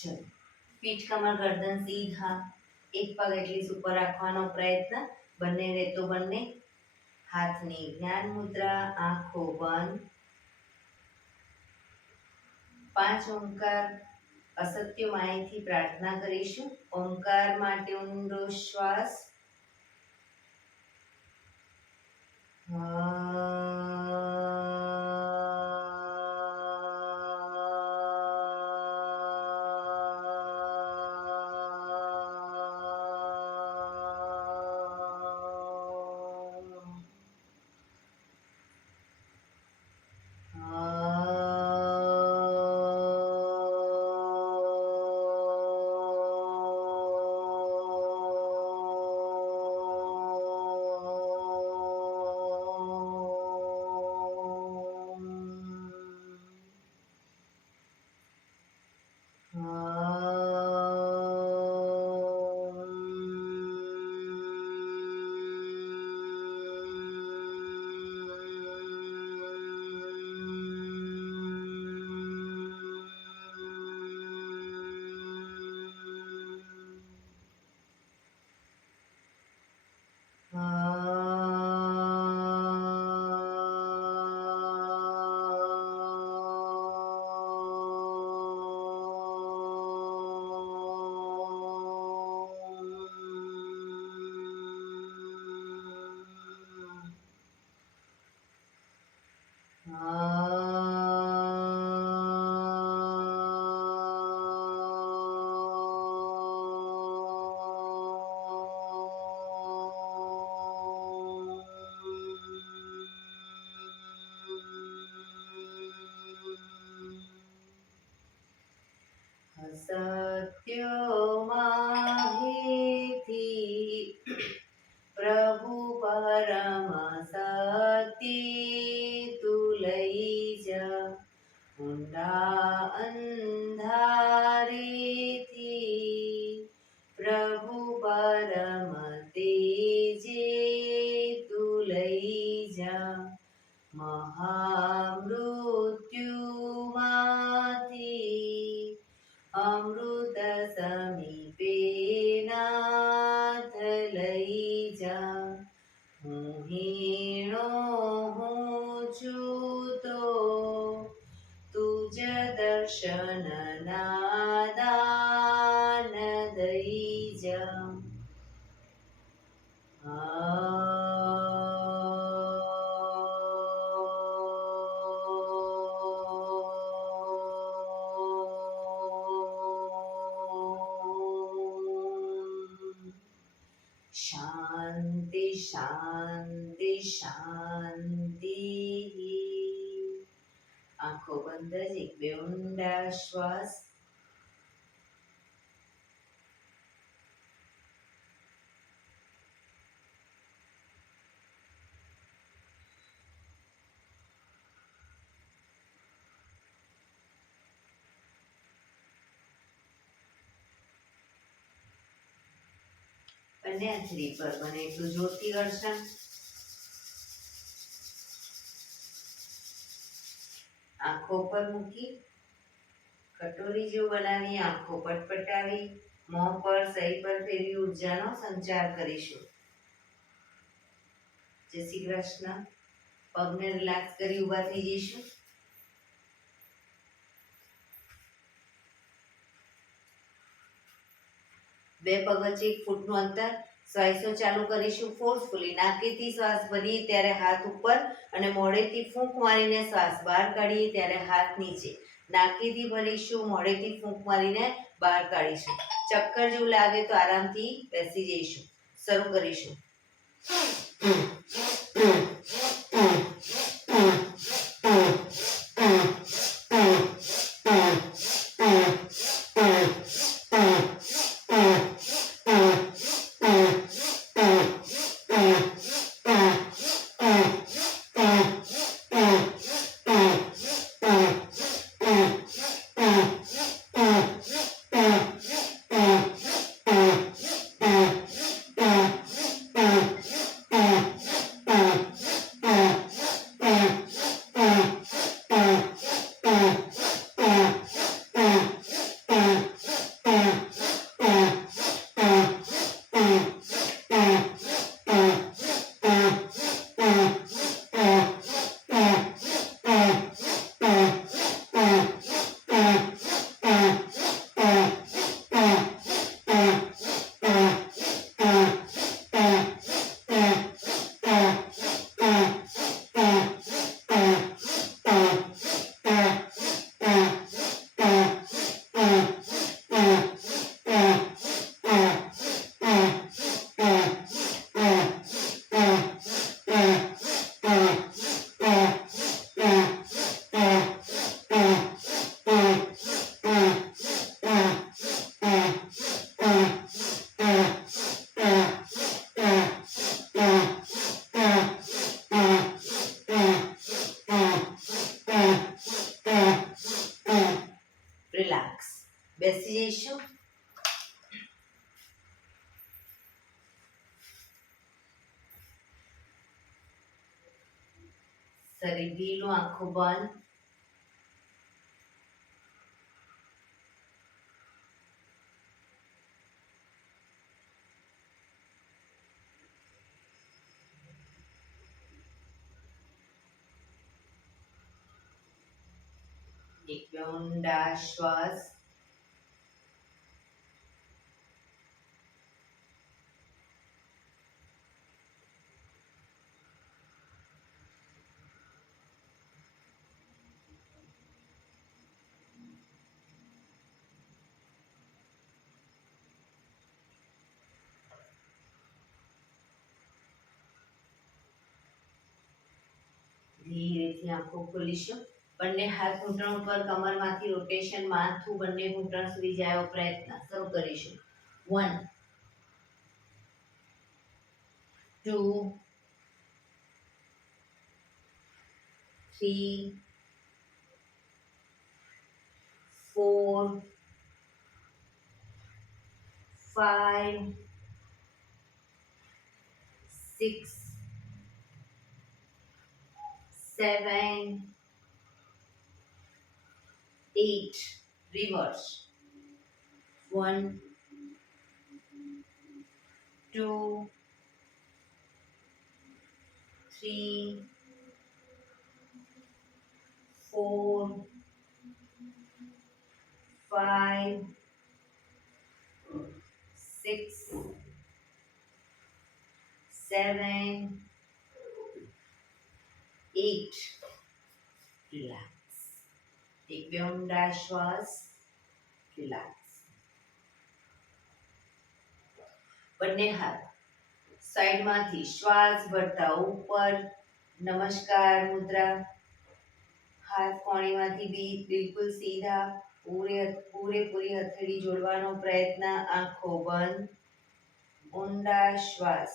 ચલો, પીઠ કમર ગરદન સીધા, એક પગ એટલી ઉપર રાખવાનો પ્રયત્ન, બંને રેતો બંને. હાથની જ્ઞાન મુદ્રા, આંખો બંધ. 5 ઓમકાર અસત્ય માયથી પ્રાર્થના કરીશું. ઓમકાર માટે ઊંડો શ્વાસ. સત્યમાહિથી પ્રભુ પરમ સત્ય તું લઈ જા, ઊંડા અંધારેથી પ્રભુ પરમ તેજે તું લઈ જા, મહામૃત્યુમાંથી અમૃત સમીપે નાથ લઈ જા. હું હીણો હું છું તો તુજ દર્શન ના દાન દઈ જા. શાંતિ શાંતિ શાંતિ. આંખો બંધ જ એક બે ઊંડા શ્વાસ. બંને આંચરી પર બને એટલું જોરથી ઘર્ષણ. આંખો પર મૂકી કટોરી જેવું બનાવી આંખો પટપટાવી મોં પર સહી પર ફેરવી ઉર્જાનો સંચાર કરીશું. જય શ્રી કૃષ્ણ. પગને રિલેક્સ કરી ઊભા થઈ જઈશું. બે પગ વચ્ચે 1 ફૂટનું અંતર. શ્વાસો ચાલુ કરીશું ફોર્સફુલી. નાકેથી શ્વાસ ભરીએ ત્યારે હાથ ઉપર અને મોઢેથી ફૂંક મારીને શ્વાસ બહાર કાઢીએ ત્યારે હાથ નીચે. નાકેથી ભરીશું, મોઢેથી ફૂંક મારીને બહાર કાઢીશું. ચક્કર જેવું લાગે તો આરામથી બેસી જઈશું. શરૂ કરીશું. બેસી જઈશું. શરીર ઢીલું, આંખો બંધ. એક બે ઊંડા શ્વાસ. ધીરેથી આંખો ખોલીશું. બંને હાથ ઘૂંટણ ઉપર, કમરમાંથી રોટેશન, માથું બંને ઘૂંટણ સુધી જાય એવો પ્રયત્ન શરૂ કરીશું. 1 2 3 4 5 6 7 8. Reverse. 1 2 3 4 5 6 7 8. Relax. એક બે ઊંડા શ્વાસ. રિલેક્સ. બંને હાથ સાઈડમાંથી શ્વાસ ભરતા ઉપર. નમસ્કાર મુદ્રા. હાથ કોણીમાંથી બિલકુલ સીધા. પૂરેપૂરી હથેળી જોડવાનો પ્રયત્ન. આંખો બંધ. ઊંડા શ્વાસ.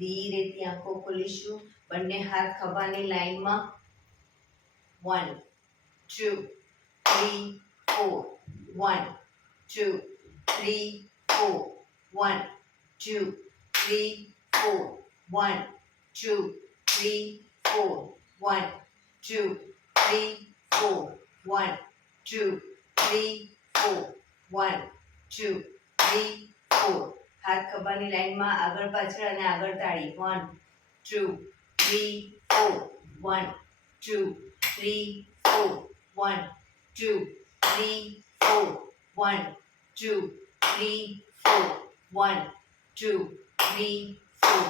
ધીરેથી આંખો ખોલીશું. બંને હાથ ખભાની લાઈનમાં. 1 2 3 4 1 2 3 4 1 2 3 4 1 2 3 4 1 2 3 4 1 2 3 4 1 2 3 4. હાથ ખભાની લાઈનમાં આગળ પાછળ અને આગળ તાળી. 1 2 3 4 1 2 3 4 1 2 3 4 1 2 3 4 1 2 3 4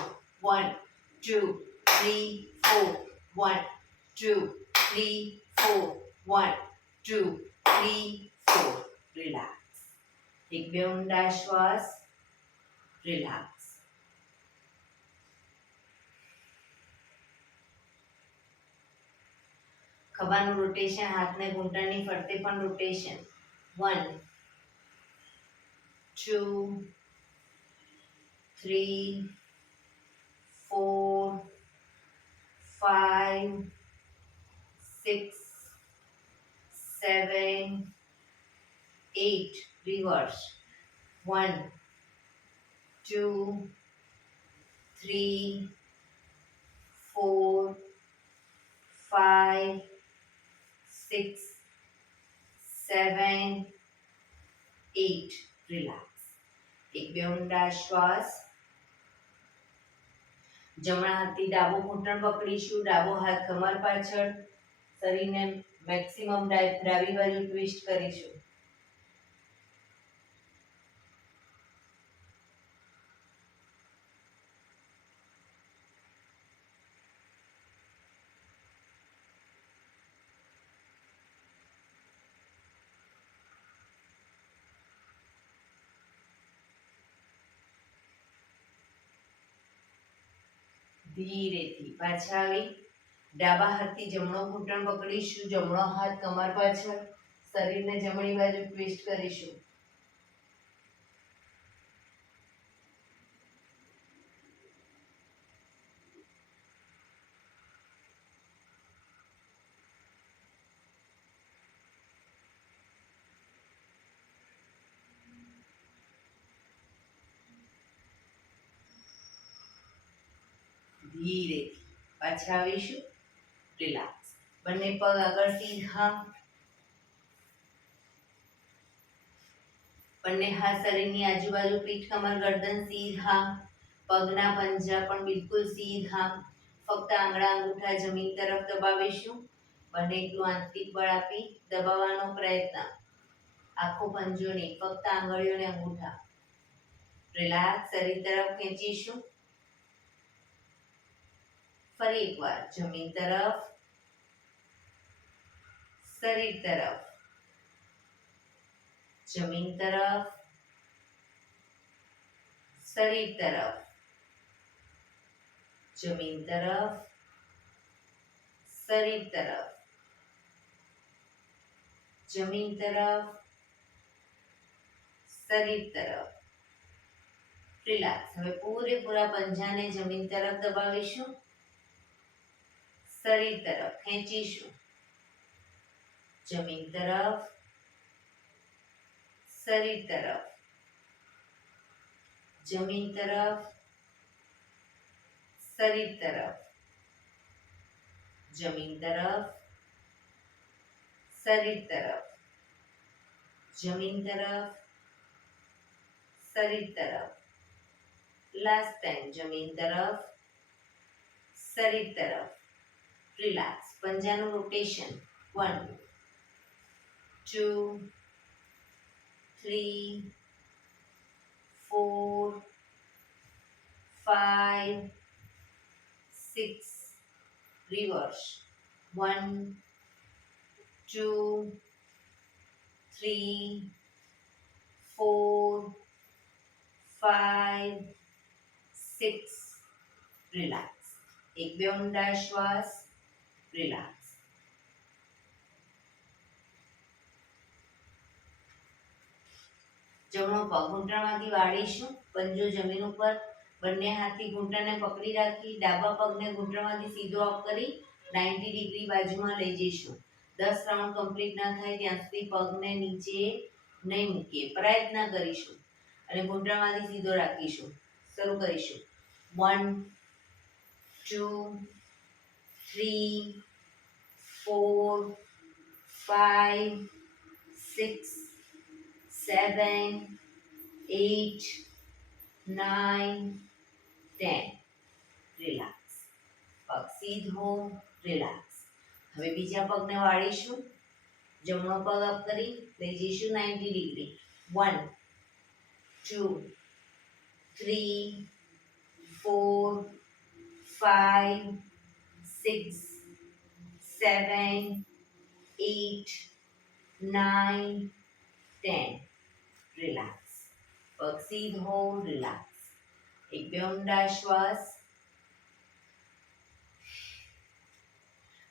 1 2 3 4 1 2 3 4 1 2 3 4. રિલેક્સ. એક બે ઊંડા શ્વાસ. રિલેક્સ. ખભાનું રોટેશન, હાથને ઘૂંટણની ફરતે પણ રોટેશન. 1 2 3 4 5 6 7 8. Reverse. 1 2 3 4 5 6 7 8. રિલેક્સ. એક બે ઊંડા શ્વાસ. જમણા હાથથી ડાબો ઘૂંટણ પકડીશું, ડાબો હાથ કમર પાછળ, શરીરને મેક્સિમમ ડાબી બાજુ ટ્વિસ્ટ કરીશું. ધીરેથી પાછા આવી ડાબા હાથથી જમણો ઘૂંટણ પકડીશું, જમણો હાથ કમર પાછળ, શરીરને જમણી બાજુ ટ્વિસ્ટ કરીશું. ધીરેથી પાછા આવીશું. રિલેક્સ. બંને પગ આગળ સીધા, બંને હાથ શરીરની આજુબાજુ, પીઠ કમર ગરદન સીધા, પગના પંજા પણ બિલકુલ સીધા. ફક્ત આંગળા અંગૂઠા જમીન તરફ દબાવીશું. બંને એટલું આંતરિક બળ આપી દબાવવાનો પ્રયત્ન. આખો પંજો નહીં, ફક્ત આંગળીઓ અને અંગૂઠા. રિલેક્સ. શરીર તરફ ખેંચીશું. ફરી એકવાર જમીન તરફ, શરીર તરફ, જમીન તરફ, શરીર તરફ, જમીન તરફ, શરીર તરફ, જમીન તરફ, શરીર તરફ. રિલેક્સ. હવે પૂરેપૂરા પંજાને જમીન તરફ દબાવીશું, શરીર તરફ ખેંચીશું, જમીન તરફ, શરીર તરફ, જમીન તરફ, શરીર તરફ, જમીન તરફ, શરીર તરફ, જમીન તરફ, શરીર તરફ. લાસ્ટ ટાઈમ જમીન તરફ, શરીર તરફ. રિલેક્સ. પંજાનું રોટેશન. 1 2 3 4 5 6. રિવર્સ. 1 2 3 4 5 6. રિલેક્સ. એક બે ઊંડા શ્વાસ. રિલેક્સ. જમણો પગ ઘૂંટણમાંથી વાળીશું, પંજો જમીન ઉપર, બંને હાથથી ઘૂંટણને પકડી રાખી ડાબા પગને ઘૂંટણમાંથી સીધો અપ કરી 90 ડિગ્રી બાજુમાં લઈ જઈશું. 10 રાઉન્ડ કમ્પ્લીટ ના થાય ત્યાં સુધી પગને નીચે નહીં મૂકીએ, પ્રયત્ન કરીશું અને ઘૂંટણમાંથી સીધો રાખીશું. શરૂ કરીશું. 1 2 3 4 5 6 7 8 9 10. રિલેક્સ. પગ સીધો. રિલેક્સ. હવે બીજા પગને વાળીશું, જમણો પગ અપ કરી લઈ જઈશું 90 ડિગ્રી. 1 2 3 4 5 6 7 8 9 10. રિલેક્સ. પગ સીધો. રિલેક્સ. એક બે ઊંડા શ્વાસ.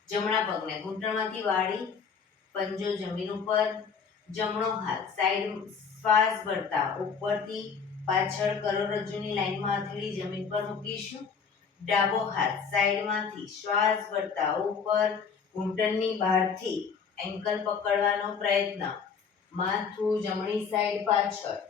જમણા પગને ઘૂંટણમાંથી વાળી પંજો જમીન ઉપર, જમણો હાથ સાઈડ શ્વાસ ભરતા ઉપરથી પાછળ કરોડરજ્જુની લાઈનમાં હથેળી જમીન પર મૂકીશું. ડાબો હાથ સાઈડમાંથી શ્વાસ ભરતા ઉપર, ઘૂંટણની બહારથી એન્કલ પકડવાનો પ્રયત્ન. માથું જમણી સાઈડ પાછળ.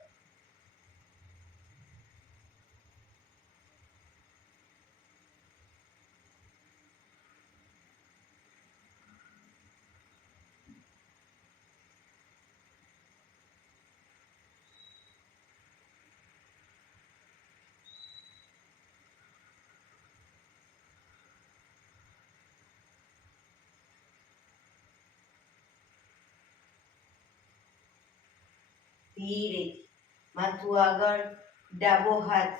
ધીરેથી માથું આગળ, ડાબો હાથ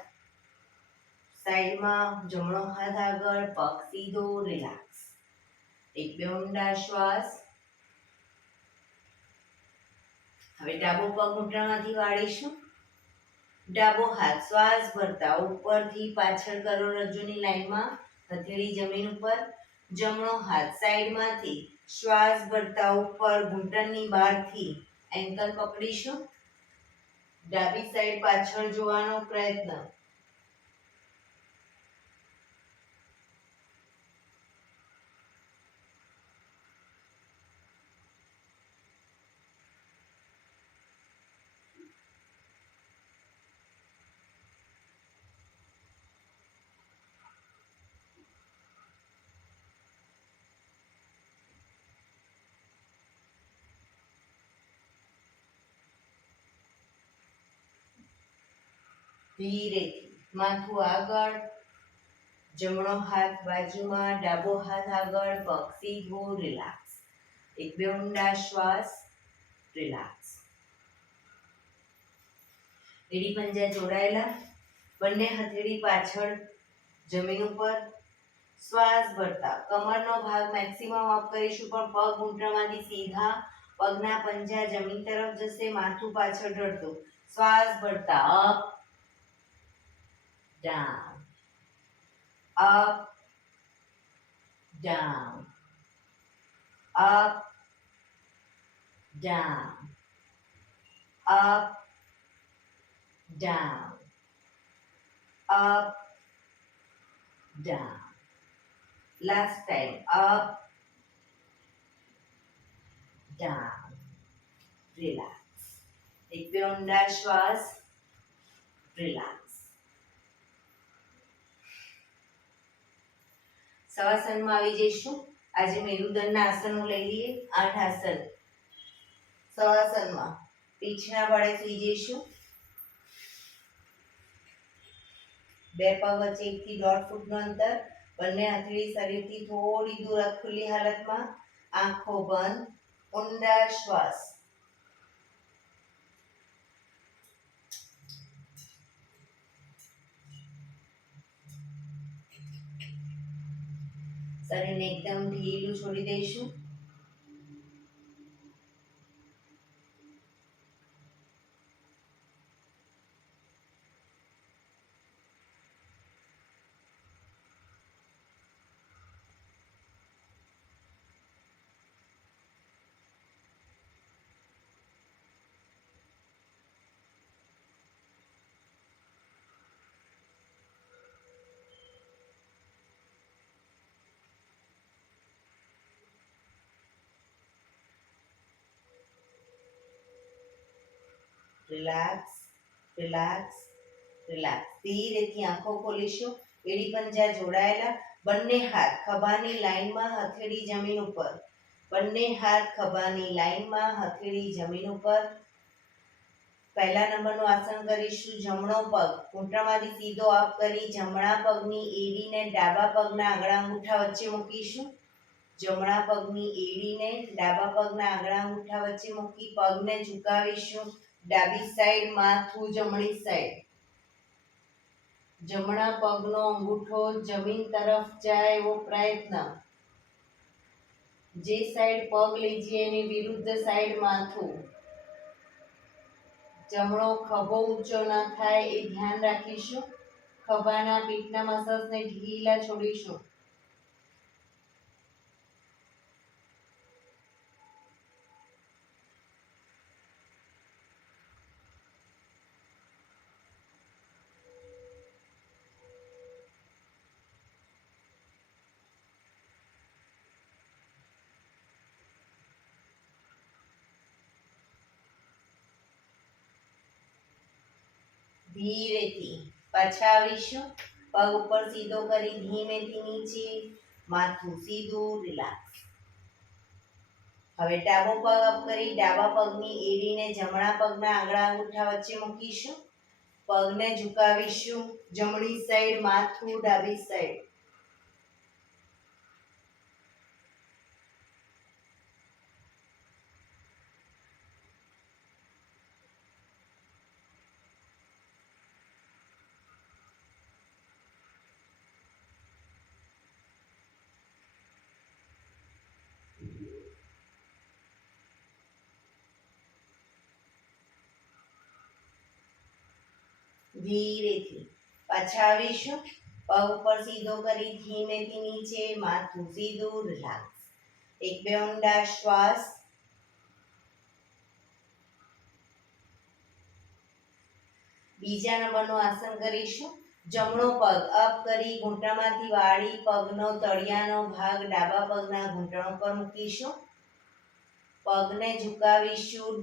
સાઈડમાં, જમણો હાથ આગળ, પગ સીધો, રિલેક્સ. એક બે ઊંડા શ્વાસ. હવે ડાબો પગ ઘૂંટણમાંથી વાળીશું. ડાબો હાથ શ્વાસ ભરતા ઉપરથી પાછળ કરોડરજ્જુની લાઈનમાં, હથેળી જમીન ઉપર. જમણો હાથ સાઈડમાંથી શ્વાસ ભરતા ઉપર ઘૂંટણની બહારથી એન્કલ પકડીશું. ડાબી સાઈડ પાછળ જોવાનો પ્રયત્ન. ધીરેથી માથું આગળ, જમણો હાથ બાજુમાં, ડાબો હાથ આગળ, પગ સીધો, રિલેક્સ. એક બે ઊંડા શ્વાસ, રિલેક્સ. એડી પંજા જોડાયેલા, બંને હથેળી પાછળ જમીન ઉપર. શ્વાસ ભરતા કમરનો ભાગ મેક્સિમમ અપ કરીશું, પણ પગ ઘૂંટણમાંથી સીધા, પગના પંજા જમીન તરફ જશે, માથું પાછળ ઢળતું. શ્વાસ ભરતા up, down, up, down, up, down, up, down, up, down. Last time, up, down, relax. એક બે ઊંડા શ્વાસ, રિલેક્સ. શવાસનમાં આવી જઈશું. આજે મેરુદંડના આસનો લઈ લઈએ. 8 આસન. શવાસનમાં પીઠના ભાડે સૂઈ જઈશું. બે પગ વચ્ચે 1 થી 1.5 ફૂટનું અંતર. બંને હથેળી શરીરથી થોડી દૂર ખુલ્લી હાલતમાં. આંખો બંધ. ઊંડા શ્વાસ. શરીરને એકદમ ઢીલું છોડી દઈશું. Relax, relax, relax. ધીરેથી આંખો ખોલીશું. એડી પંજા જોડાયેલા. બંને હાથ ખભાની લાઈનમાં, હથેળી જમીન ઉપર. બંને હાથ ખભાની લાઈનમાં, હથેળી જમીન ઉપર. પહેલા નંબરનું આસન કરીશું. જમણો પગ ઘૂંટણમાંથી સીધો અપ કરી જમણા પગની એડીને ડાબા પગના આંગળા અંગૂઠા વચ્ચે મૂકીશું. જમણા પગની એડીને ડાબા પગના આંગળા અંગૂઠા વચ્ચે મૂકી પગને ઝુકાવીશું. ડાબી સાઈડ માથું, જમણી સાઈડ. જમણા પગનો અંગૂઠો જમીન તરફ જાય એવો પ્રયત્ન. જે સાઈડ પગ લઈ જઈએ એની વિરુદ્ધ સાઈડ માથું. જમણો ખભો ઊંચો ન થાય એ ધ્યાન રાખીશું. ખભાના પીઠના મસલ્સને ઢીલા છોડીશું. ધીરેથી પાછા આવીશું. પગ ઉપર સીધો કરી ધીમેથી નીચે. માથું સીધું, રિલેક્સ. હવે ડાબો પગ અપ કરી ડાબા પગની એડીને જમણા પગના આંગળા અંગૂઠા વચ્ચે મૂકીશું. પગને ઝુકાવીશું. જમણી સાઈડ માથું, ડાબી સાઈડ. ધીરેથી પાછા આવીશું. પગ ઉપર સીધો કરી ધીમેથી નીચે, માથું સીધું, રિલેક્સ. એક બે ઊંડા શ્વાસ. બીજા નંબરનું આસન કરીશું. જમણો પગ અપ કરી ઘૂંટણમાંથી વાળી પગનો તળિયાનો ભાગ ડાબા પગના ઘૂંટણ પર મૂકીશું. પગને ઝુકાવીશું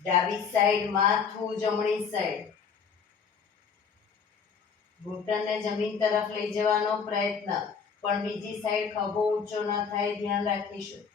ડાબી સાઈડ, માથું જમણી સાઈડ. ઘૂંટણને જમીન તરફ લઈ જવાનો પ્રયત્ન, પણ બીજી સાઈડ ખભો ઊંચો ન થાય, ધ્યાન રાખીશું.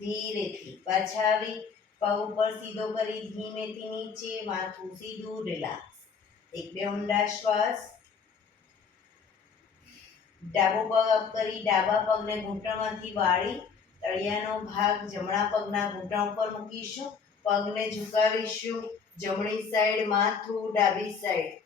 ધીરેથી પાછા આવી પગ ઉપર સીધો કરી ધીમેથી નીચે, માથું સીધું, રિલેક્સ. એક બે ઊંડા શ્વાસ. ડાબો પગ અપ કરી ડાબા પગને ઘૂંટણમાંથી વાળી તળિયાનો ભાગ જમણા પગના ઘૂંટણ ઉપર મૂકીશું. પગને ઝુકાવીશું જમણી સાઈડ, માથું ડાબી સાઈડ.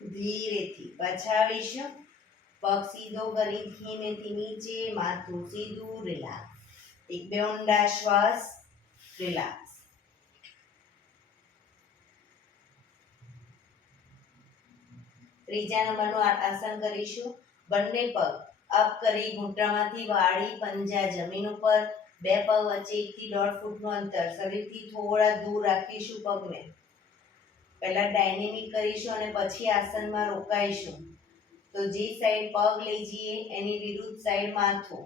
ધીરેથી પાછા આવીશું. પગ સીધો કરી ધીમેથી નીચે, માથું સીધું, રિલેક્સ. એક બે ઊંડા શ્વાસ. રિલેક્સ. ત્રીજા નંબરનું આસન કરીશું. બંને પગ અપ કરી ઘૂંટણમાંથી વાળી પંજા જમીન ઉપર. બે પગ વચ્ચે 1 થી 1.5 ફૂટનું અંતર. શરીરથી થોડા દૂર રાખીશું પગને. પહેલા ડાયનેમિક કરીશું અને પછી આસનમાં રોકાઈશું. તો જે સાઈડ પગ લઈ જઈએ એની વિરુદ્ધ સાઈડ માથું.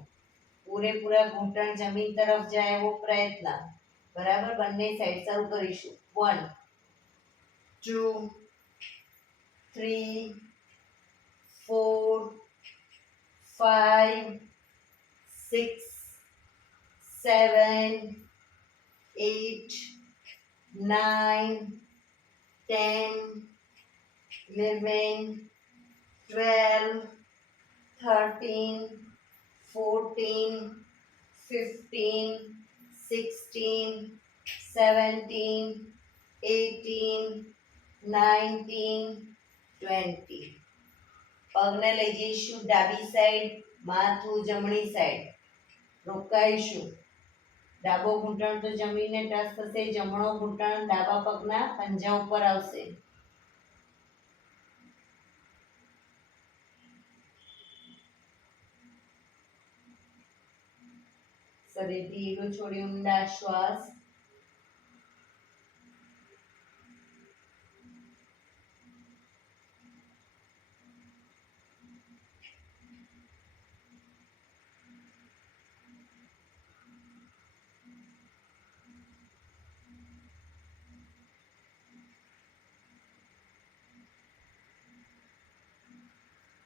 પૂરેપૂરા ઘૂંટણ જમીન તરફ જાય એવો પ્રયત્ન. બરાબર. બંને સાઈડ શરૂ કરીશું. 1 2 3 4 5 6 7 8 9 10 11 12 13 14 15 16 17 18 19 20. પગને લઈ જઈશું ડાબી સાઈડ, માથું જમણી સાઈડ. રોકાઈશું. ડાબો ઘૂંટણ તો જમીનને ટચ થશે, જમણો ઘૂંટણ ડાબા પગના પંજા ઉપર આવશે. શરીર ધીરું છોડી ઊંડા શ્વાસ.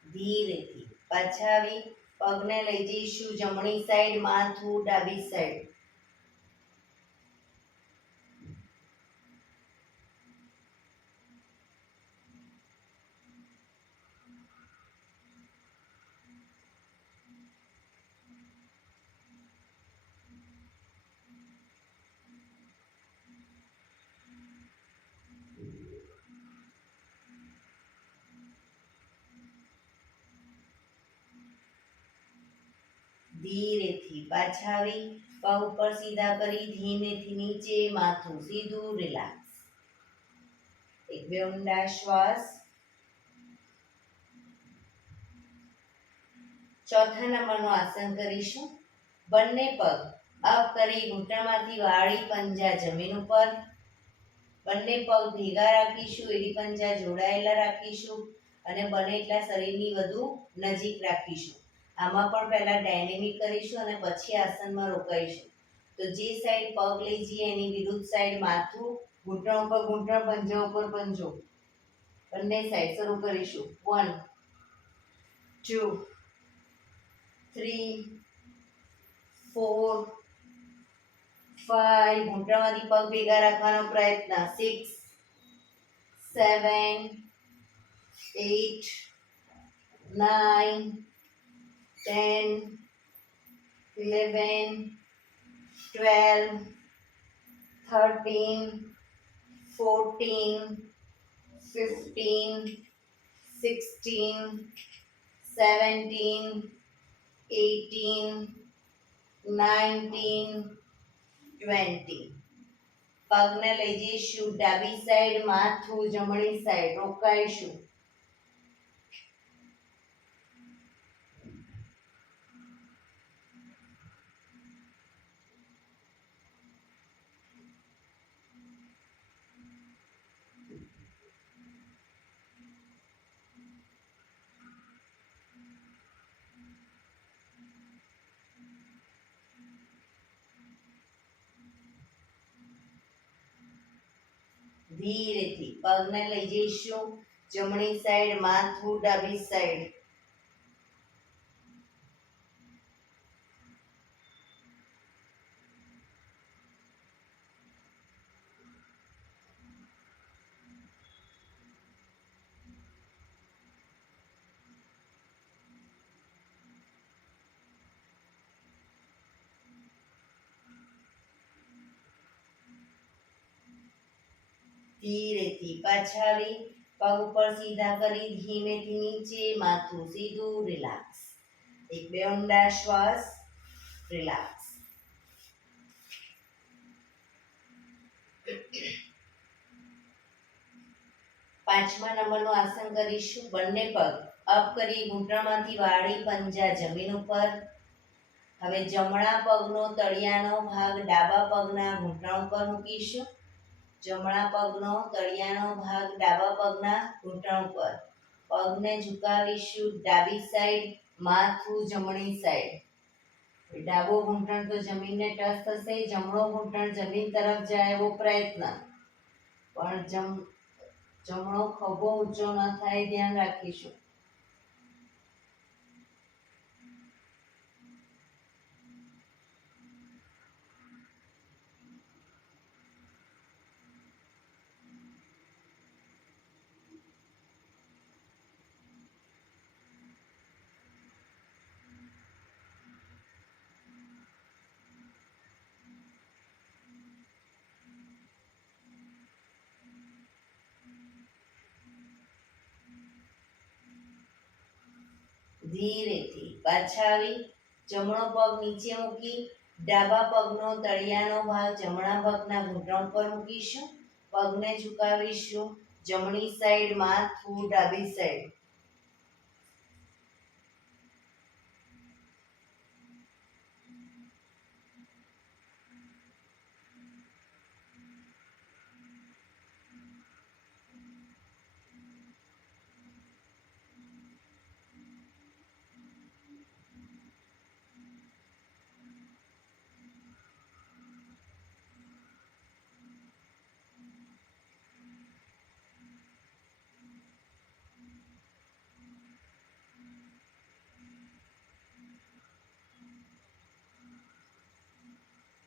ધીરેથી પાછા આવી પગને લઈ જઈશું જમણી સાઈડ, માથું ડાબી સાઈડ. ધીરેથી પાછા આવી પગ ઉપર સીધા કરી ધીમેથી નીચે, માથું સીધું, રિલેક્સ. એક બે ઊંડા શ્વાસ. ચોથા નંબરનું આસન કરીશું. બંને પગ અપ કરી ઘૂંટણમાંથી વાળી પંજા જમીન ઉપર. બંને પગ ભેગા રાખીશું, એડી પંજા જોડાયેલા રાખીશું અને બને એટલા શરીરની વધુ નજીક રાખીશું. આમાં પણ પહેલા ડાયનેમિક કરીશું અને પછી આસનમાં રોકાઈશું. તો જે સાઈડ પગ લઈ જઈએ એની વિરુદ્ધ સાઈડ માથું, ઘૂંટણ ઉપર ઘૂંટણ, પંજા ઉપર પંજો. બંને સાઈડ શરૂ કરીશું. 1 2 3 4 5. ઘૂંટણમાંથી પગ ભેગા રાખવાનો પ્રયત્ન. 6 7 8 9 10 11 12 13 14 15 16 17 18 19 20. પગને લઈ જઈશું ડાબી સાઈડ, માથું જમણી સાઈડ, રોકાઈશું. ધીરેથી પગને લઈ જઈશું જમણી સાઈડ, માથું ડાબી સાઈડ. ધીરેથી પાછા આવી પગ ઉપર સીધા કરી ધીમેથી નીચે, માથું સીધું, રિલેક્સ. એક બે ઊંડા શ્વાસ, રિલેક્સ. પાંચમા નંબરનું આસન કરીશું. બંને પગ અપ કરી ઘૂંટણમાંથી વાળી પંજા જમીન ઉપર. હવે જમણા પગનો તળિયાનો ભાગ ડાબા પગના ઘૂંટણ ઉપર મૂકીશું. જમણા પગનો તળિયાનો ભાગ ડાબા પગના ઘૂંટણ ઉપર. પગને ઝુકાવીશું ડાબી સાઈડ, માથું જમણી સાઈડ. ડાબો ઘૂંટણ તો જમીનને ટચ થશે, જમણો ઘૂંટણ જમીન તરફ જાય એવો પ્રયત્ન. પણ જમણો ખભો ઊંચો ન થાય, ધ્યાન રાખીશું. ધીરેથી પાછા આવી જમણો પગ નીચે મૂકી ડાબા પગનો તળિયાનો ભાગ જમણા પગના ઘૂંટણ પર મૂકીશું. પગને ઝુકાવીશું જમણી સાઈડ, માથું ડાબી સાઈડ.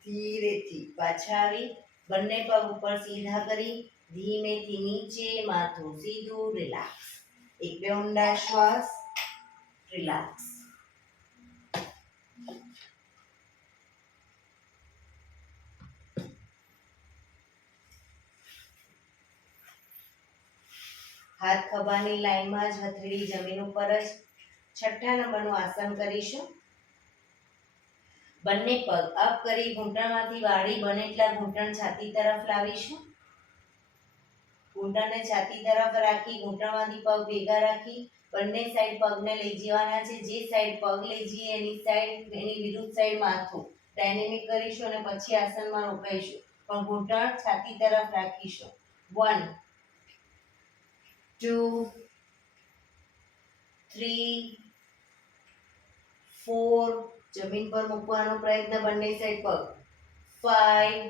ધીરેથી પાછા આવી બંને પગ ઉપર સીધા કરી ધીમેથી નીચે, માથું સીધું, રિલેક્સ. એક બે ઊંડા શ્વાસ, રિલેક્સ. હાથ ખભાની લાઈનમાં જ, હથેળી જમીન ઉપર જ. છઠ્ઠા નંબરનું આસન કરીશું. બંને પગ અપ કરી ઘૂંટણમાંથી વાળી બને એટલા ઘૂંટણ છાતી તરફ લાવીશું. ઘૂંટણને છાતી તરફ રાખી ઘૂંટણમાંથી પગ ભેગા રાખી બંને સાઈડ પગને લઈ જવાના છે. જે સાઈડ પગ લઈ જઈએ એની વિરુદ્ધ સાઈડ માથું. ડાયનેમિક કરીશું અને પછી આસનમાં રોકાઈશું, પણ ઘૂંટણ છાતી તરફ રાખીશું. 1 2 3 4, જમીન પર મૂકવાનો પ્રયત્ન બંને સાઈડ પગ. 5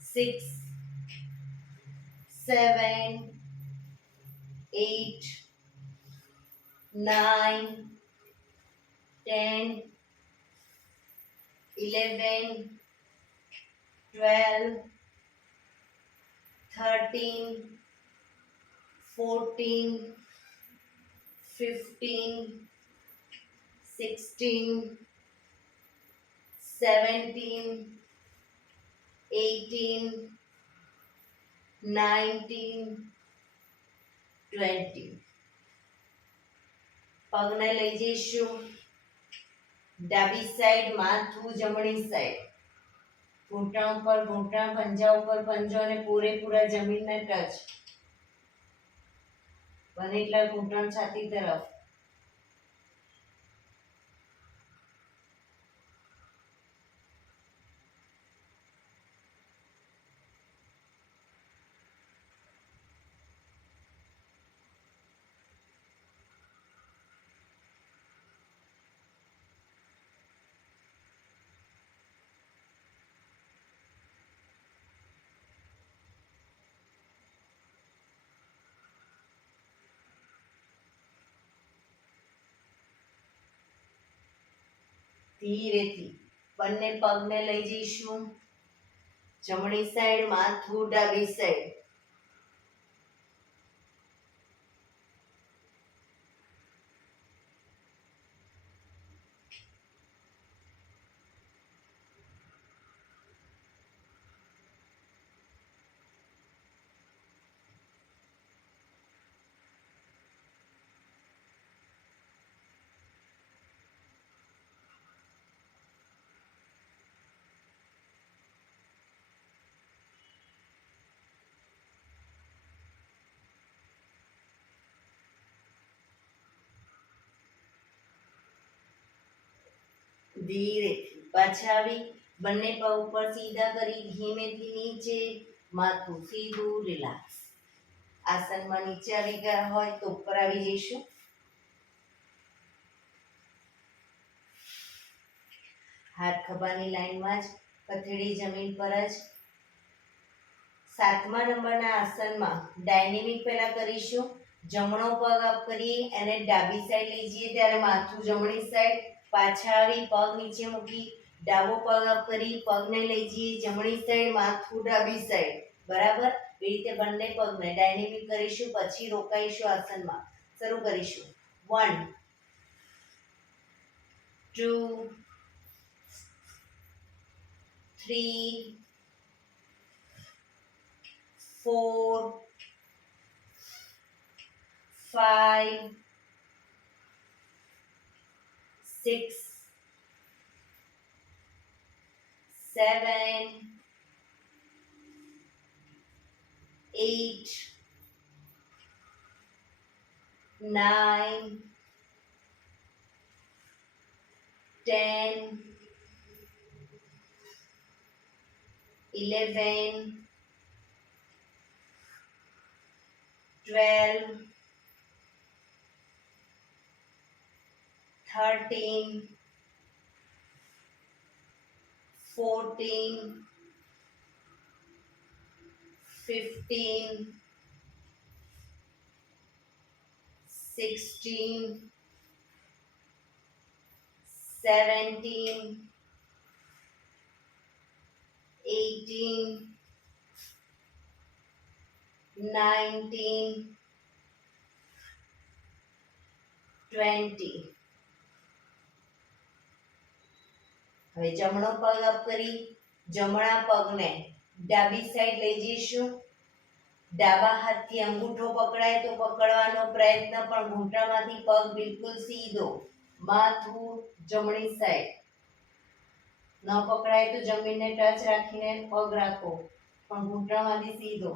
6 7 8 9 10 11 12 13 14 15 16 17 18 19 20. પગને લઈ જઈશું ડાબી સાઈડ, માથું જમણી સાઈડ, ઘૂંટણ ઉપર ઘૂંટણ, પંજા ઉપર પંજો અને પૂરેપૂરા જમીનને ટચ. બને એટલા ઘૂંટણ છાતી તરફ. ધીરેથી બંને પગને લઈ જઈશું જમણી સાઈડ, માથું ડાબી સાઈડ. ધીરેથી પાછા આવી બંને પગ ઉપર સીધા કરી ધીમેથી નીચે, માથું સીધું, રિલેક્સ. આસનમાં નીચે આવી ગયા હોય તો ઉપર આવી જઈશું. હાથ ખભાની લાઈનમાં જ, પથેળી જમીન પર જ. 7મા નંબરના આસનમાં ડાયનેમિક પહેલા કરીશું. જમણો પગ અપ કરી અને ડાબી સાઈડ લઈ જઈએ ત્યારે માથું જમણી સાઈડ, પાછા આવી પગ નીચે મૂકી ડાબો પગ અપ કરી પગને લઈ જઈએ જમણી સાઈડ, માથું ડાબી સાઈડ. બરાબર. એ રીતે બંને પગને ડાયનેમિક કરીશું, પછી રોકાઈશું આસનમાં. શરૂ કરીશું. 1 2 3 4 5 6 7 8 9 10 11 12 13 14 15 16 17 18 19 20. હવે જમણો પગ અપ કરી જમણા પગને ડાબી સાઈડ લઈ જઈશું. ડાબા હાથથી અંગૂઠો પકડાય તો પકડવાનો પ્રયત્ન, પણ ઘૂંટણમાંથી પગ બિલકુલ સીધો, માથું જમણી સાઈડ. ન પકડાય તો જમીનને ટચ રાખીને પગ રાખો, પણ ઘૂંટણમાંથી સીધો.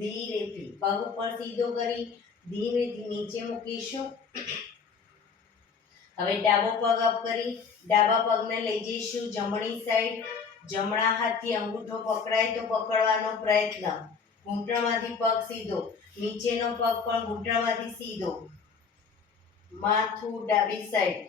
ધીરેથી પગ ઉપર સીધો કરી ધીમેથી નીચે મૂકીશું. હવે ડાબો પગ અપ કરી ડાબા પગને લઈ જઈશું જમણી સાઈડ. જમણા હાથથી અંગૂઠો પકડાય તો પકડવાનો પ્રયત્ન. ઘૂંટણમાંથી પગ સીધો, નીચેનો પગ પણ ઘૂંટણમાંથી સીધો. માથું ડાબી સાઈડ.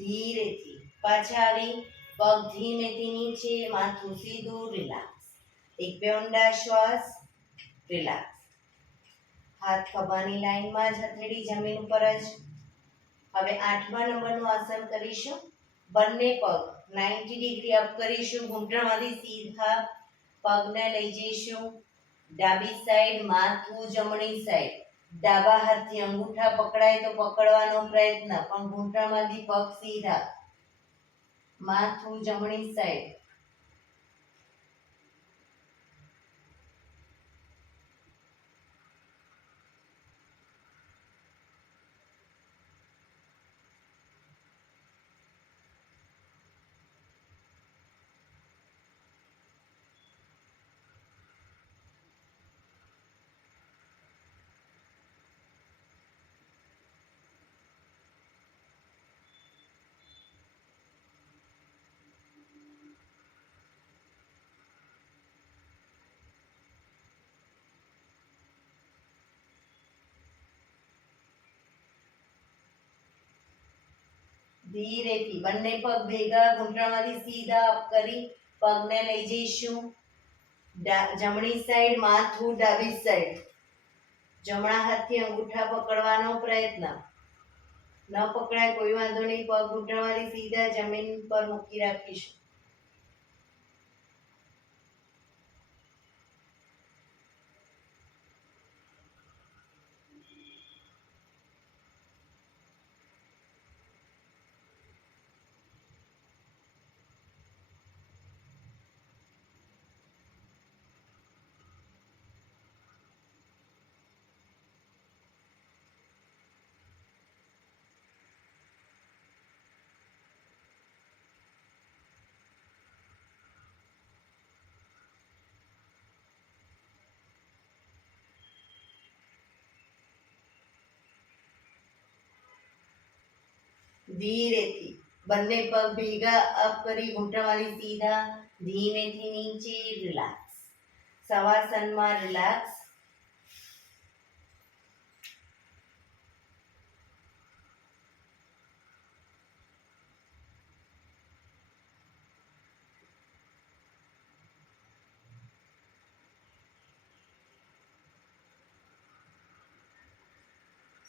ધીરેથી પાછા આવી પગ ધીમેથી નીચે, માથું સીધું, રિલેક્સ. એક બે ઊંડા શ્વાસ, રિલેક્સ. હાથ ખભાની લાઈનમાં જ, હથેળી જમીન ઉપર જ. હવે 8મા નંબરનું આસન કરીશું. બંને પગ 90 ડિગ્રી અપ કરીશું. ઘૂંટણમાંથી સીધા પગને લઈ જઈશું ડાબી સાઈડ. માથું જમણી સાઈડ. ડાબા હાથથી અંગૂઠા પકડાય તો પકડવાનો પ્રયત્ન, પણ ઘૂંટણમાંથી પગ સીધા. માથું જમણી સાઈડ. ધીરેથી બંને પગ ભેગા ઘૂંટણમાંથી સીધા અપ કરી પગને લઈ જઈશું જમણી સાઈડ. માથું ડાબી સાઈડ. જમણા હાથથી અંગૂઠા પકડવાનો પ્રયત્ન. ન પકડાય કોઈ વાંધો નહીં, પગ ઘૂંટણમાંથી સીધા જમીન પર મૂકી રાખીશું. ધીરેથી બંને પગ ભેગા અપ કરી ઘૂંટણમાંથી સીધા, ધીમેથી નીચે, રિલેક્સ. શવાસનમાં રિલેક્સ.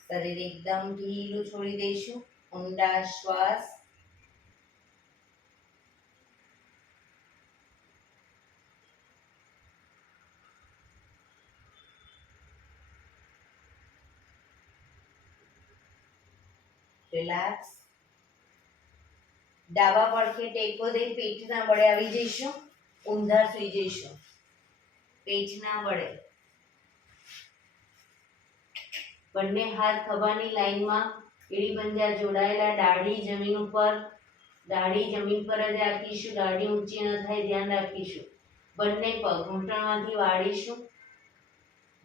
શરીર એકદમ ઢીલું છોડી દઈશું. ઊંડા શ્વાસ. રિલેક્સ. ડાબા પડખે ટેકો દઈ પેટના બળે આવી જઈશું. ઊંધા સુઈ જઈશું પેટના બળે. બંને હાથ ખભાની લાઈનમાં, એડી પંજા જોડાયેલા. દાઢી જમીન ઉપર. દાઢી જમીન પર જ રાખીશું. દાઢી ઊંચી ન થાય ધ્યાન રાખીશું. બંને પગ ઘૂંટણમાંથી વાળીશું.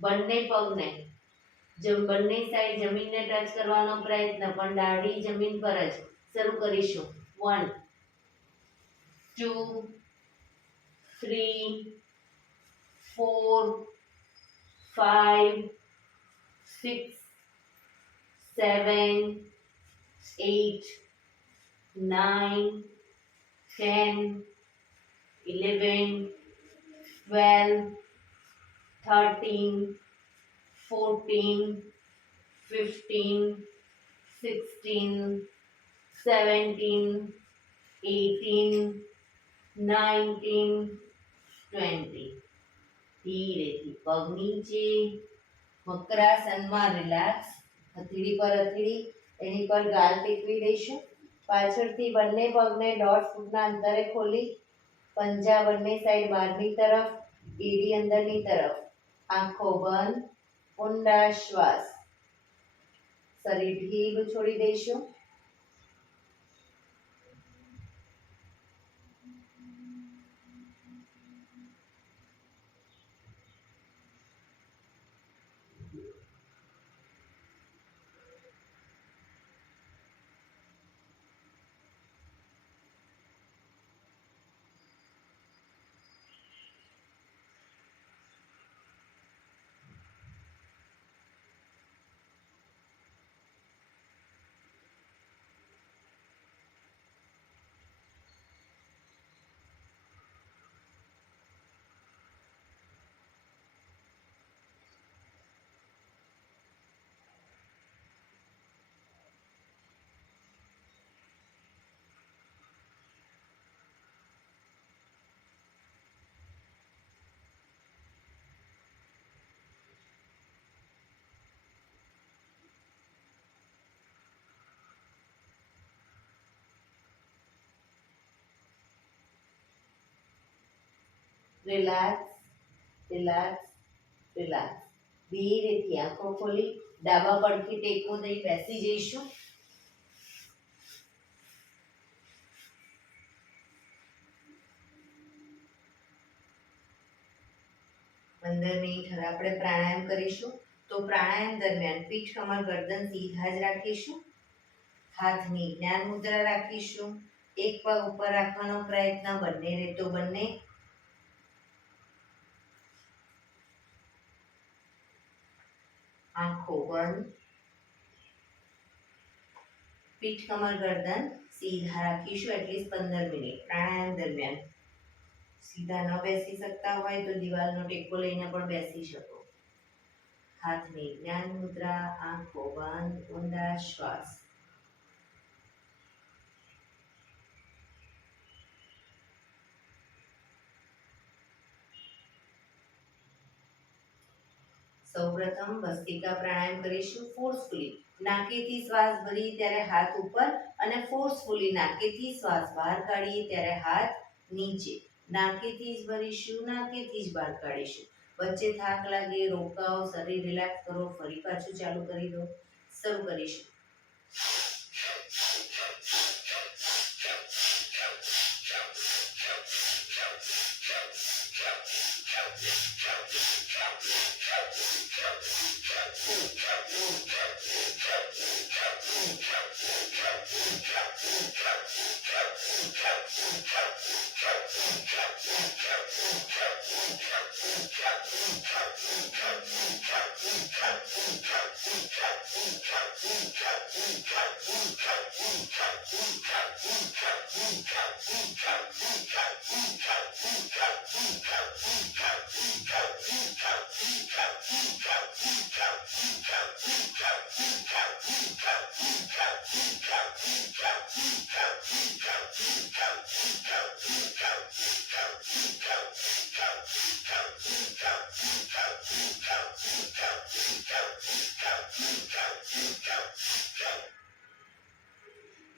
બંને પગને બંને સાઈડ જમીનને ટચ કરવાનો પ્રયત્ન, પણ દાઢી જમીન પર જ. શરૂ કરીશું. 1 2 3 4 5 6 7 8 9 10 11 12 13 14 15 16, 17, 18, 19, 20. ધીરેથી પગ નીચે, વક્રાસનમાં રિલેક્સ. હથેળી પર હથેળી, એની પર ગાલ ટેકવી દઈશું. પાછળથી બંને પગને 1.5 ફૂટના અંતરે ખોલી, પંજા બંને સાઈડ બહારની તરફ, એડી અંદરની તરફ. આંખો બંધ, ઊંડા શ્વાસ. શરીર ઢીલું છોડી દઈશું. Relax, relax, relax. ધીરેથી આંખો ખોલી ડાબા પડખે ટેકો દઈ બેસી જઈશું. 15 મિનિટ હવે આપણે પ્રાણાયામ કરીશું. તો પ્રાણાયામ દરમિયાન પીઠ, કમર, ગરદન સીધા જ રાખીશું. હાથની જ્ઞાન મુદ્રા રાખીશું. એક પગ ઉપર રાખવાનો પ્રયત્ન, બંને રહેતો બંને. આંખો બંધ. પીઠ, કમર, ગરદન સીધા રાખીશું એટલીસ્ટ 15 મિનિટ પ્રાણાયામ દરમિયાન. સીધા ન બેસી શકતા હોય તો દિવાલનો ટેકો લઈને પણ બેસી શકો. હાથની જ્ઞાન મુદ્રા, આંખો બંધ, ઊંડા શ્વાસ. સૌપ્રથમ ભસ્ત્રિકા પ્રાણાયામ કરીશું ફોર્સફુલી. નાકેથી શ્વાસ ભરીએ ત્યારે હાથ ઉપર અને ફોર્સફુલી નાકેથી શ્વાસ બહાર કાઢીએ ત્યારે હાથ નીચે. નાકેથી જ ભરીશું, નાકેથી જ બહાર કાઢીશું. વચ્ચે થાક લાગે, રોકાઓ, શરીર રિલેક્સ કરો, ફરી પાછું ચાલુ કરી દો. શરૂ કરીશું.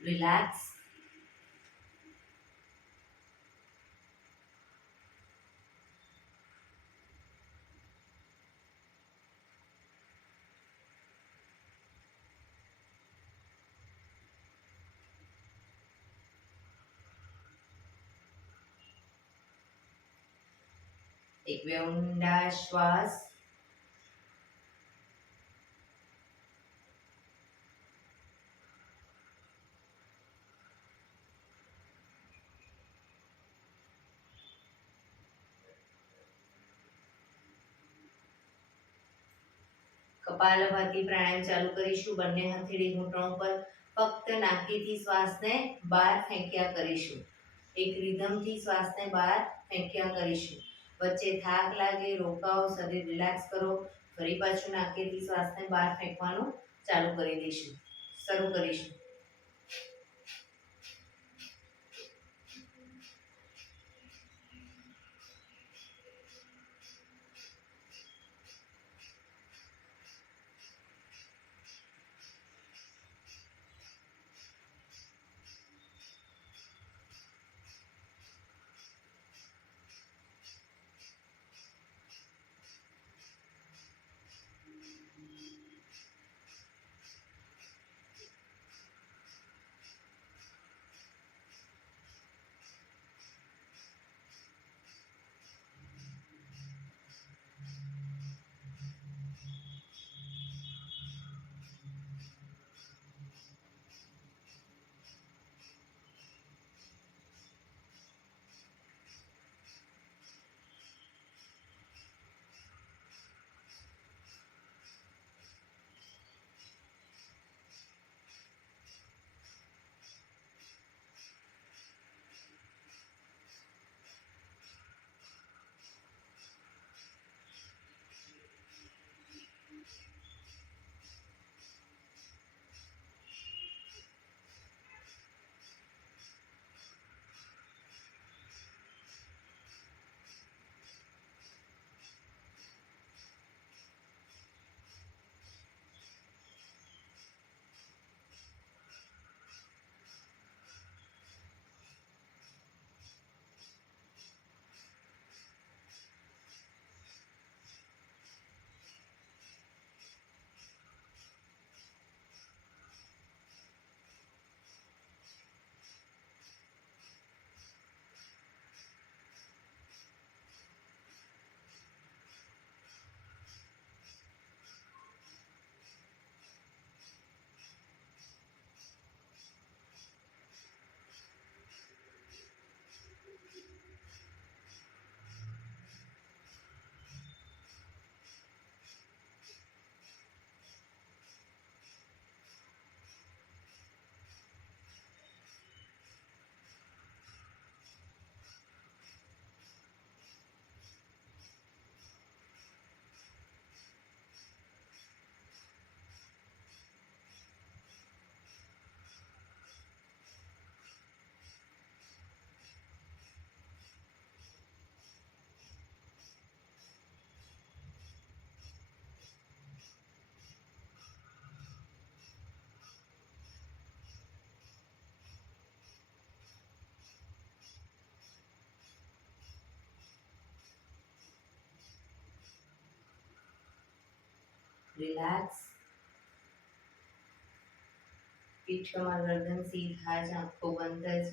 Relax. એક બે ઊંડા શ્વાસ. કપાલભાતિ પ્રાણાયામ ચાલુ કરીશું. બંને હથેળી ઘૂંટણ પર. ફક્ત નાકીથી શ્વાસને બહાર ફેંક્યા કરીશું. એક રિધમથી શ્વાસને બહાર ફેંક્યા કરીશું. વચ્ચે થાક લાગે, રોકાઓ, શરીર રિલેક્સ કરો. ફરી પાછું નાકેથી શ્વાસને બહાર ફેંકવાનું ચાલુ કરી દઈશું. શરૂ કરીશું. રિલેક્સ. પીઠ કમર ગરદન સીધા જ, આંખો બંધ જ.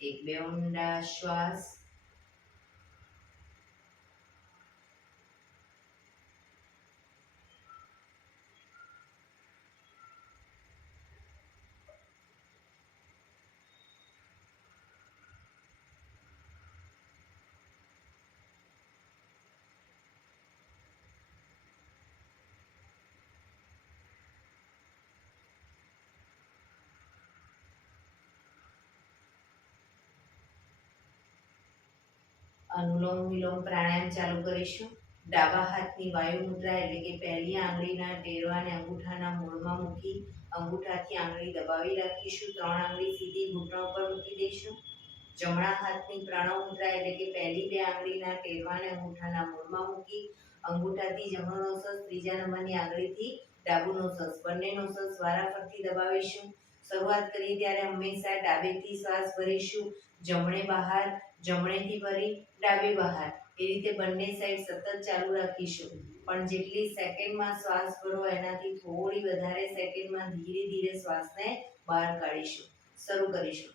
એક બે ઊંડા શ્વાસ. અનુલોમ વિલોમ પ્રાણાયામ ચાલુ કરીશું. ડાબા હાથની વાયુ મુદ્રા એટલે કે પહેલી આંગળીના ટેરવાને અંગૂઠાના મૂળમાં મૂકી અંગૂઠાથી આંગળી દબાવી રાખીશું. 3 આંગળી સીધી ઘૂંટણ ઉપર મૂકી દઈશું. જમણા હાથની પ્રણવ મુદ્રા એટલે કે પહેલી 2 આંગળીના ટેરવાને અંગૂઠાના મૂળમાં મૂકી અંગૂઠાથી જમણો નોસસ, ત્રીજા નંબરની આંગળીથી ડાબુ નોસસ, બંને નોસસ વારાફરતી દબાવીશું. શરૂઆત કરીએ ત્યારે હંમેશા ડાબેથી શ્વાસ ભરીશું, જમણે બહાર, જમણેથી ભરી ડાબે બહાર. એ રીતે બંને સાઈડ સતત ચાલુ રાખીશું. પણ જેટલી સેકન્ડમાં શ્વાસ ભરો એનાથી થોડી વધારે સેકન્ડમાં ધીરે ધીરે શ્વાસને બહાર કાઢીશું. શરૂ કરીશું.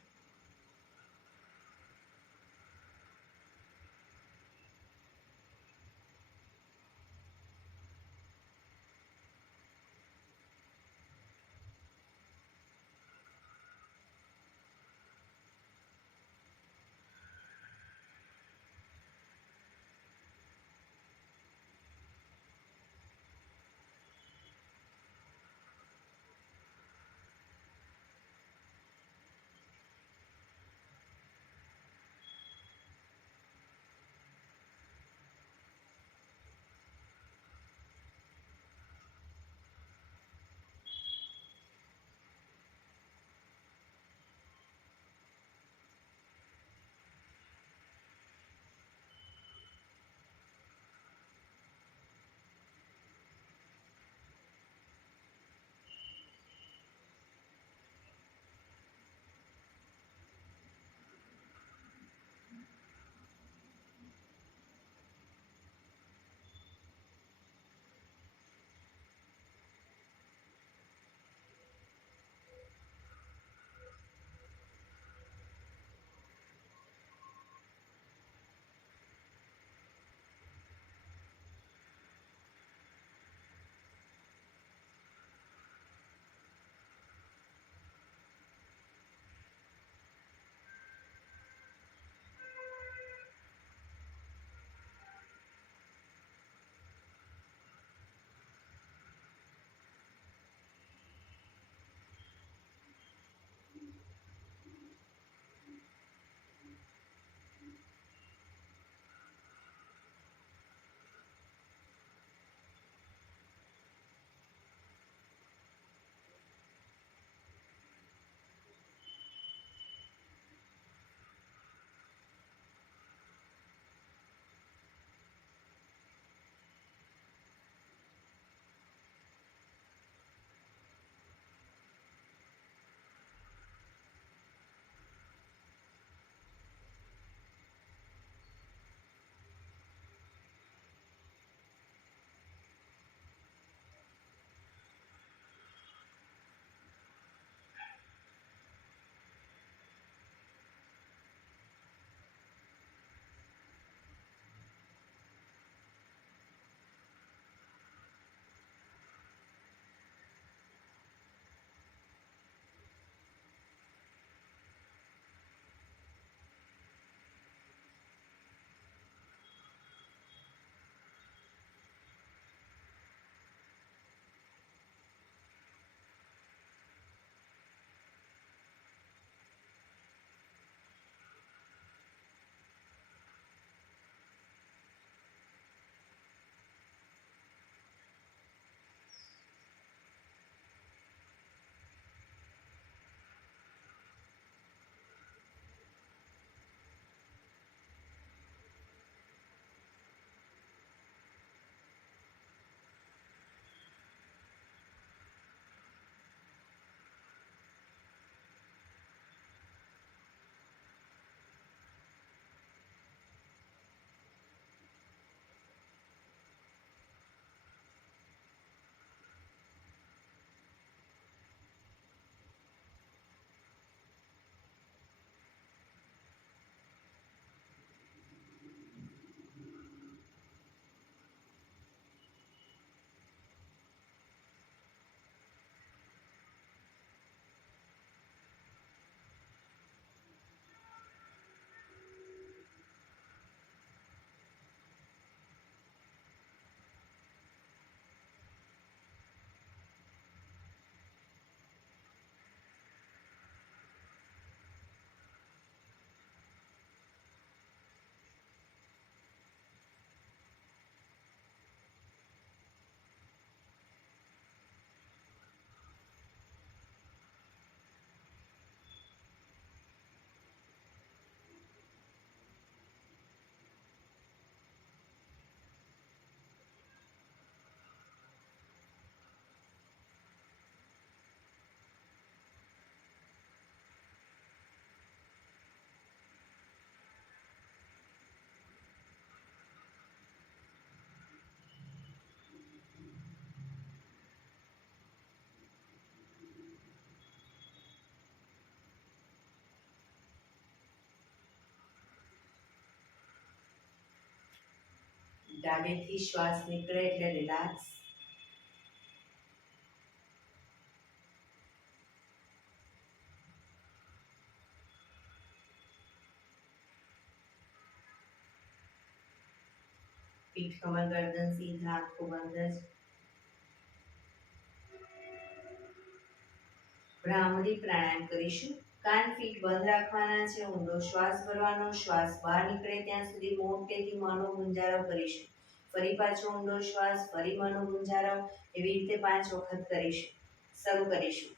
ડાબેથી શ્વાસ નીકળે એટલે રિલેક્સ. પીઠ કમર ગરદન સીધા, આંખો બંધ જ. ભ્રામરી પ્રાણાયામ કરીશું. કાન પીઠ બંધ રાખવાના છે. ઊંડો શ્વાસ ભરવાનો. શ્વાસ બહાર નીકળે ત્યાં સુધી મોટેથી મોંનો ગુંજારો કરીશું. ફરી પાછો ઊંડો શ્વાસ, ફરી મોંનો ગુંજારો. એવી રીતે 5 વખત કરીશું. શરૂ કરીશું.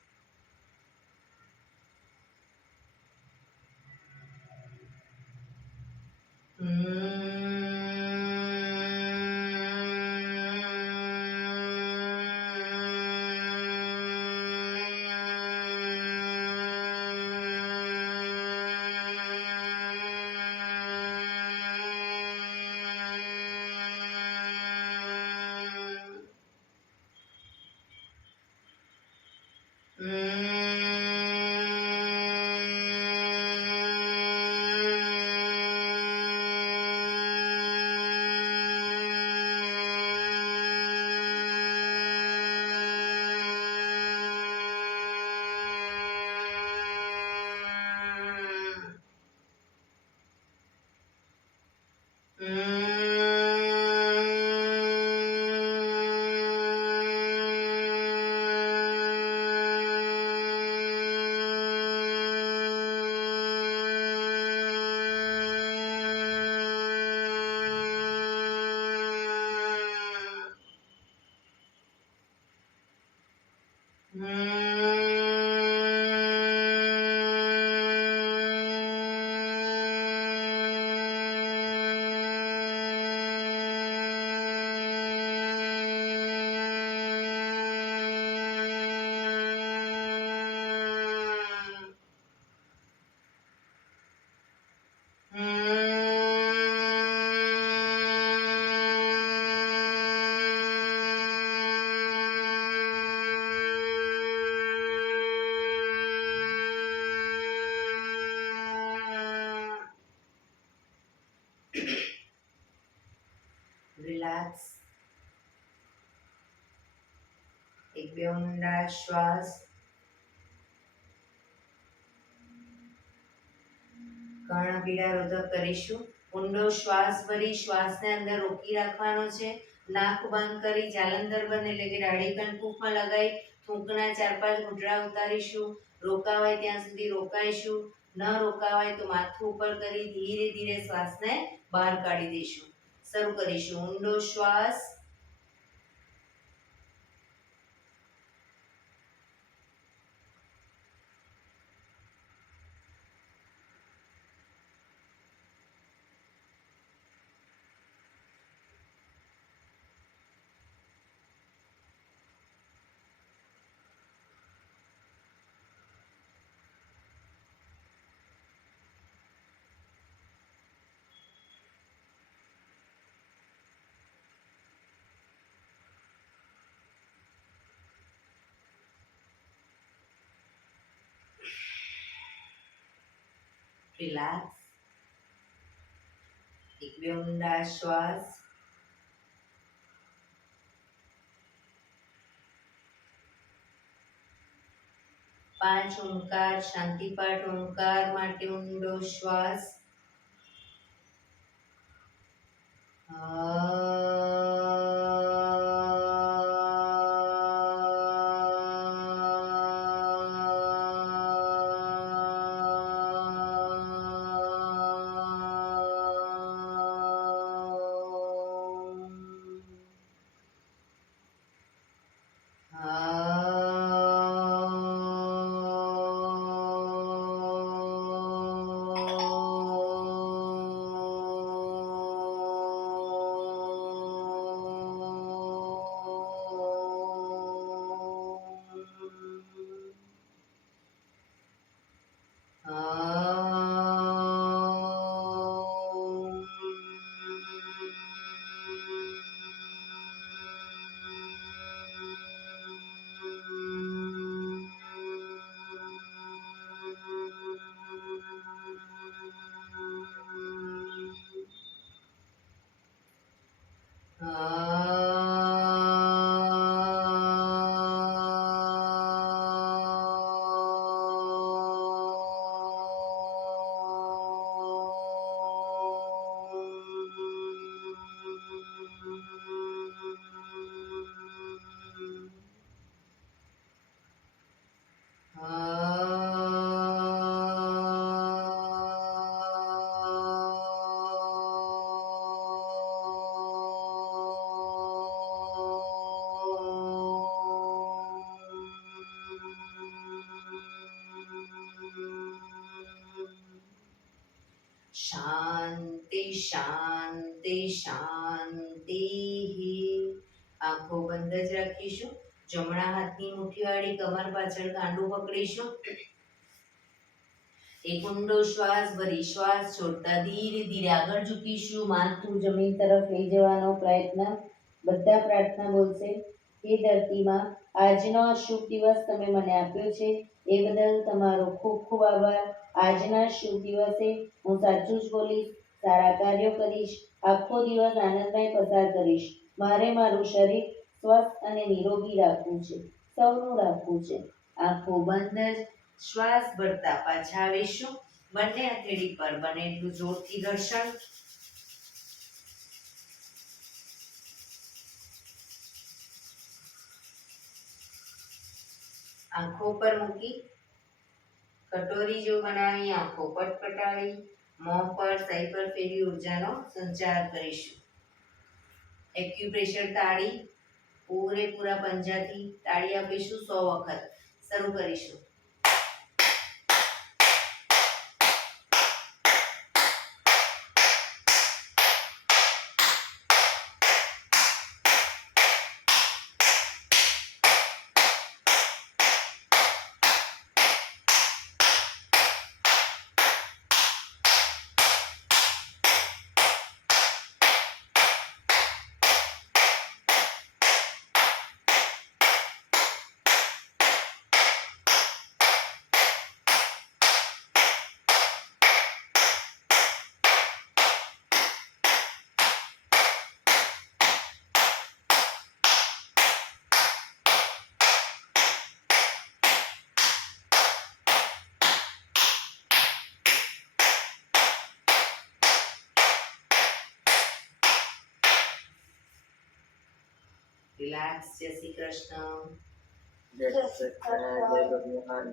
રિલેક્સ. એક બે ઊંડા શ્વાસ. કર્ણપીડા રોધક કરીશું. ઊંડો શ્વાસ ભરી શ્વાસને અંદર રોકી રાખવાનો છે. નાક બંધ કરી જાલંધર બંધ એટલે કે દાઢી કણકુફમાં લગાવી થૂંકના 4-5 ઘૂંટડા ઉતારીશું. રોકાવાય ત્યાં સુધી રોકાઈશું. ન રોકાવાય તો માથું ઉપર કરી ધીરે ધીરે શ્વાસને બહાર કાઢી દઈશું. શરૂ કરીશું. ઊંડો શ્વાસ. રિલેક્સ. એક બે ઊંડા શ્વાસ. પાંચ ઓમકાર શાંતિપાઠ ઓમકાર માટે ઊંડો શ્વાસ. શાંતિ શાંતિ શાંતિ. આંખો બંધ જ રાખીશું. જમણા હાથની મુઠ્ઠીવાળી કમર પાછળ કાંડું પકડીશું. એક ઊંડો શ્વાસ ભરી શ્વાસ છોડતા ધીરે ધીરે આગળ ઝૂકીશું. માથું જમીન તરફ લઈ જવાનો પ્રયત્ન. બધા પ્રાર્થના બોલશે. હે ધરતીમાં, આજનો આ શુભ દિવસ તમે મને આપ્યો છે એ બદલ તમારો ખૂબ ખૂબ આભાર. આજના શુભ દિવસે હું સાચું જ બોલીશ, સારા કાર્યો કરીશ, આખો દિવસ આનંદમય પસાર કરીશ. મારે મારું શરીર સ્વસ્થ અને નિરોગી રાખવું છે, સૌનું રાખવું છે. આંખો બંધ જ શ્વાસ ભરતા પાછા આવીશું. બંને હથેળી પર બને એટલું જોરથી ઘર્ષણ. આંખો પર મૂકી કટોરી જો બનાવી આંખો પટપટાવી મોં પર સહી પર ફેરી ઉર્જાનો સંચાર કરીશું. એક્યુપ્રેશર તાળી પૂરેપૂરા પંજાથી તાળી આપીશું 100 વખત. શરૂ કરીશું. રિલેક્સ. જય શ્રી કૃષ્ણ. જય શ્રી કૃષ્ણ. જય ભગવાન.